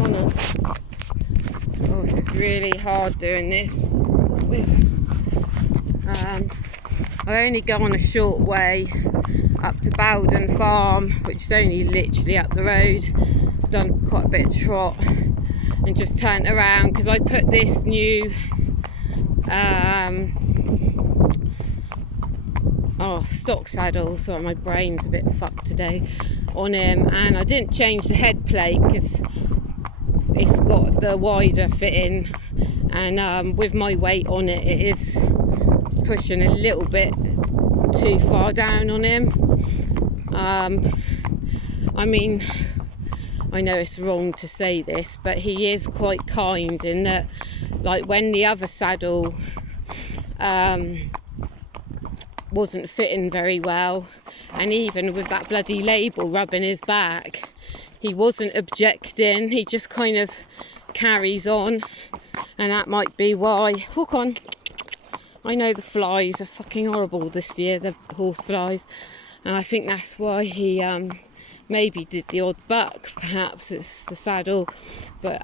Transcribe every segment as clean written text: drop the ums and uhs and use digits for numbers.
wanna. Oh, this is really hard doing this with. I only go on a short way up to Bowden Farm, which is only literally up the road. Done quite a bit of trot and just turned around because I put this new stock saddle, sorry my brain's a bit fucked today, on him, and I didn't change the head plate because it's got the wider fitting, and with my weight on it, it is pushing a little bit too far down on him. I mean, I know it's wrong to say this, but he is quite kind in that, like when the other saddle wasn't fitting very well, and even with that bloody label rubbing his back, he wasn't objecting, he just kind of carries on, and that might be why. Hook on. I know the flies are fucking horrible this year, the horse flies, and I think that's why he maybe did the odd buck, perhaps it's the saddle, but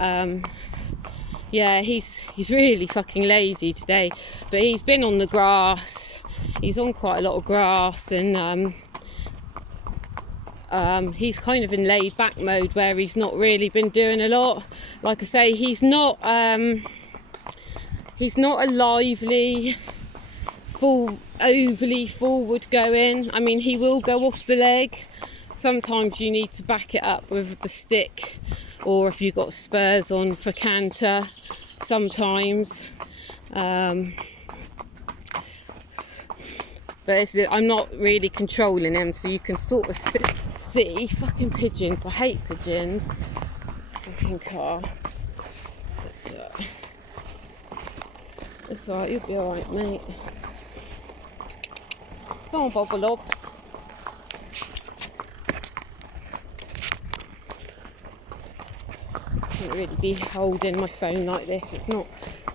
yeah, he's really fucking lazy today, but he's been on the grass, he's on quite a lot of grass, and he's kind of in laid back mode where he's not really been doing a lot. Like I say, he's not a lively, overly forward going. I mean, he will go off the leg. Sometimes you need to back it up with the stick, or if you've got spurs on for canter sometimes. But I'm not really controlling him, so you can sort of see fucking pigeons. I hate pigeons. It's a fucking car. It's alright, you'll be alright, mate. Come on, Bobble Lobs. I shouldn't really be holding my phone like this. It's not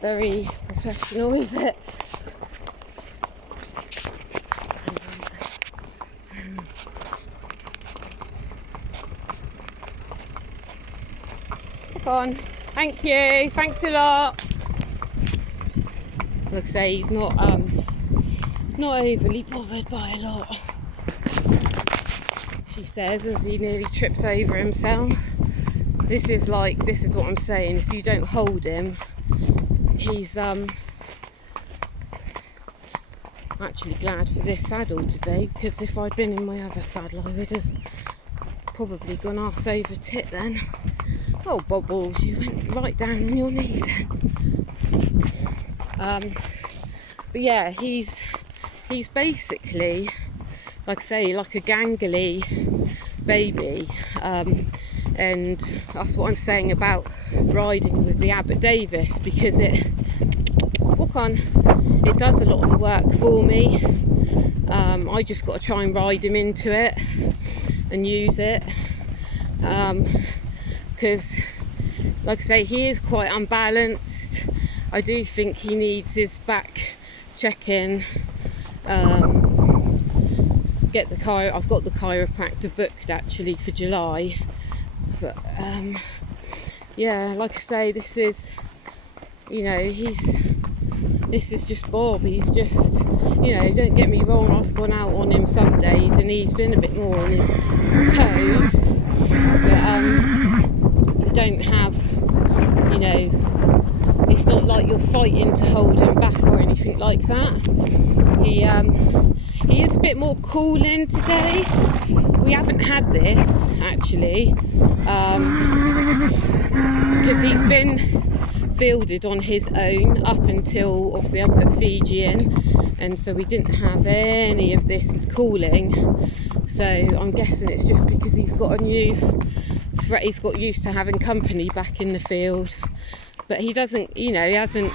very professional, is it? On. Thank you, thanks a lot. Like I say, he's not overly bothered by a lot, she says, as he nearly trips over himself. This is what I'm saying, if you don't hold him, he's actually glad for this saddle today, because if I'd been in my other saddle I would have probably gone arse over tit then. Oh, Bobbles, you went right down on your knees then. But yeah, he's basically, like I say, like a gangly baby, and that's what I'm saying about riding with the Abbott Davis, because it does a lot of the work for me. I just got to try and ride him into it and use it. Because, like I say, he is quite unbalanced. I do think he needs his back check-in. I've got the chiropractor booked actually for July. But yeah, like I say, this is, this is just Bob. He's just, don't get me wrong, I've gone out on him some days and he's been a bit more on his toes. But don't have, it's not like you're fighting to hold him back or anything like that. He is a bit more cooling today. We haven't had this actually, because he's been fielded on his own up until obviously I put Fiji in, and so we didn't have any of this cooling. So I'm guessing it's just because he's got he's got used to having company back in the field, but he doesn't, he hasn't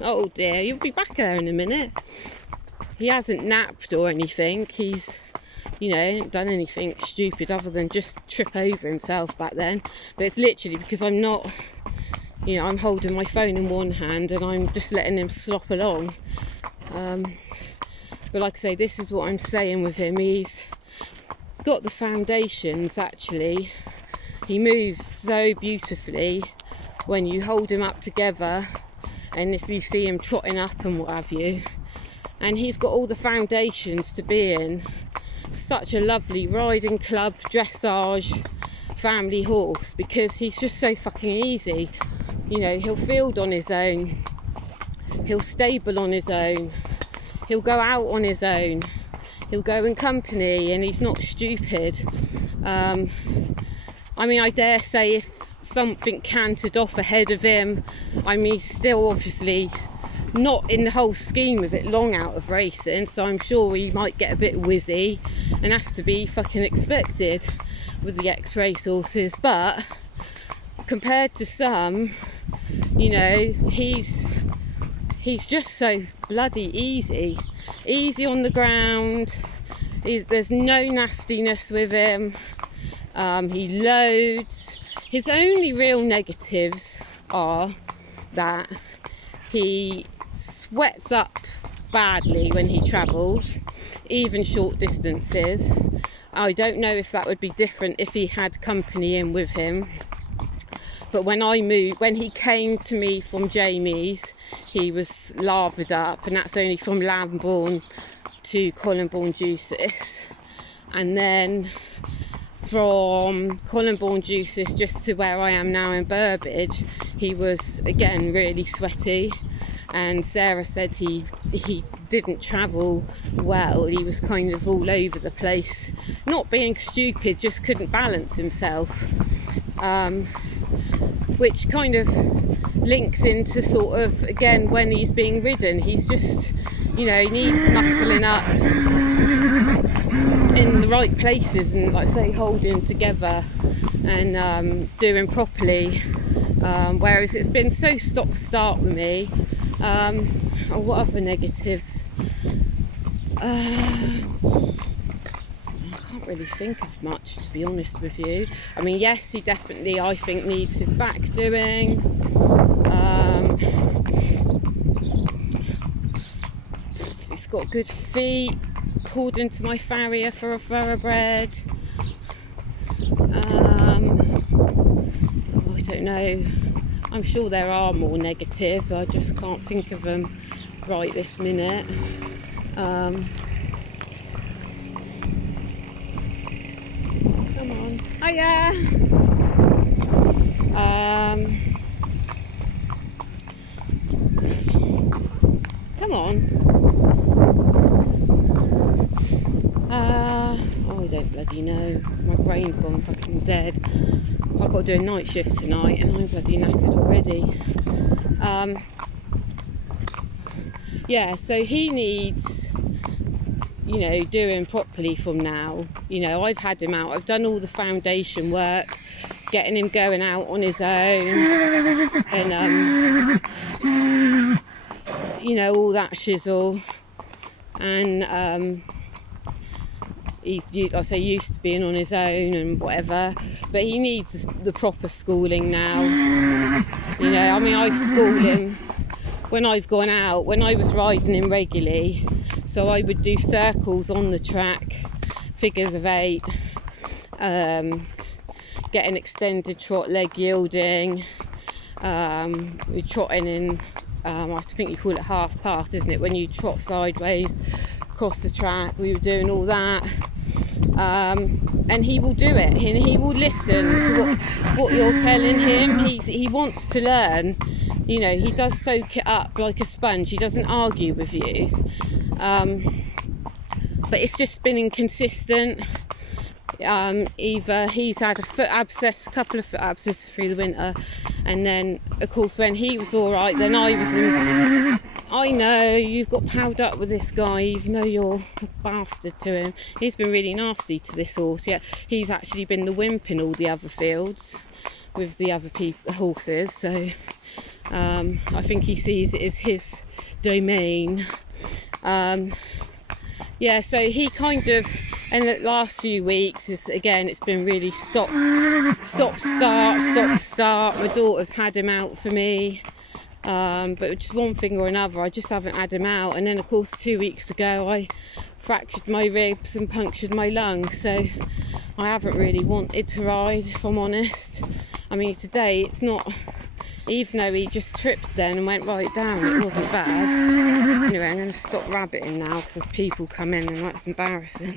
oh dear, you'll be back there in a minute. He hasn't napped or anything. He's, ain't done anything stupid other than just trip over himself back then. But it's literally because I'm not, I'm holding my phone in one hand and I'm just letting him slop along. But like I say, this is what I'm saying with him. got the foundations actually. He moves so beautifully when you hold him up together, and if you see him trotting up and what have you. And he's got all the foundations to be in such a lovely riding club, dressage, family horse, because he's just so fucking easy. You know, he'll field on his own, he'll stable on his own, he'll go out on his own, he'll go in company, and he's not stupid. I mean, I dare say if something cantered off ahead of him, I mean, he's still obviously not in the whole scheme of it long out of racing, so I'm sure he might get a bit wizzy, and that's to be fucking expected with the ex-race horses. But compared to some, you know, he's just so bloody easy on the ground. There's no nastiness with him. He loads. His only real negatives are that he sweats up badly when he travels, even short distances. I don't know if that would be different if he had company in with him. But when he came to me from Jamie's, he was lathered up, and that's only from Lambourne to Collenbourne Juices. And then from Collenbourne Juices just to where I am now in Burbage, he was again really sweaty, and Sarah said he didn't travel well. He was kind of all over the place, not being stupid, just couldn't balance himself, which kind of links into sort of, again, when he's being ridden, he's just, you know, he needs muscling up in the right places, and like I say, holding together and doing properly, whereas it's been so stop-start with me. What other negatives? I can't really think of much, to be honest with you. I mean, yes, he definitely, I think, needs his back doing. He's got good feet, according to my farrier for a thoroughbred. I don't know. I'm sure there are more negatives. I just can't think of them right this minute. Come on. Hiya. Come on. I don't bloody know. My brain's gone fucking dead. I've got to do a night shift tonight, and I'm bloody knackered already. Yeah, so he needs, you know, doing properly from now. You know, I've had him out. I've done all the foundation work, getting him going out on his own, and you know, all that shizzle. And he's, like I say, used to being on his own and whatever, but he needs the proper schooling now. You know, I mean, I school him when I've gone out, when I was riding him regularly, so I would do circles on the track, figures of 8, get an extended trot, leg yielding, we're trotting in, I think you call it half pass, isn't it, when you trot sideways across the track. We were doing all that, and he will do it, and he will listen to what you're telling him. He wants to learn, you know, he does soak it up like a sponge. He doesn't argue with you, but it's just been inconsistent. Either he's had a couple of foot abscesses through the winter, and then of course when he was all right, then I was in. I know you've got palled up with this guy, even though you're a bastard to him. He's been really nasty to this horse. Yeah, he's actually been the wimp in all the other fields with the other horses. So I think he sees it as his domain. Yeah, so he kind of, in the last few weeks, it's been really stop, start. My daughter's had him out for me. But just one thing or another, I just haven't had him out. And then of course 2 weeks ago I fractured my ribs and punctured my lung, so I haven't really wanted to ride, if I'm honest. I mean, today it's not, even though he just tripped then and went right down, it wasn't bad. Anyway, I'm going to stop rabbiting now because if people come in and that's embarrassing.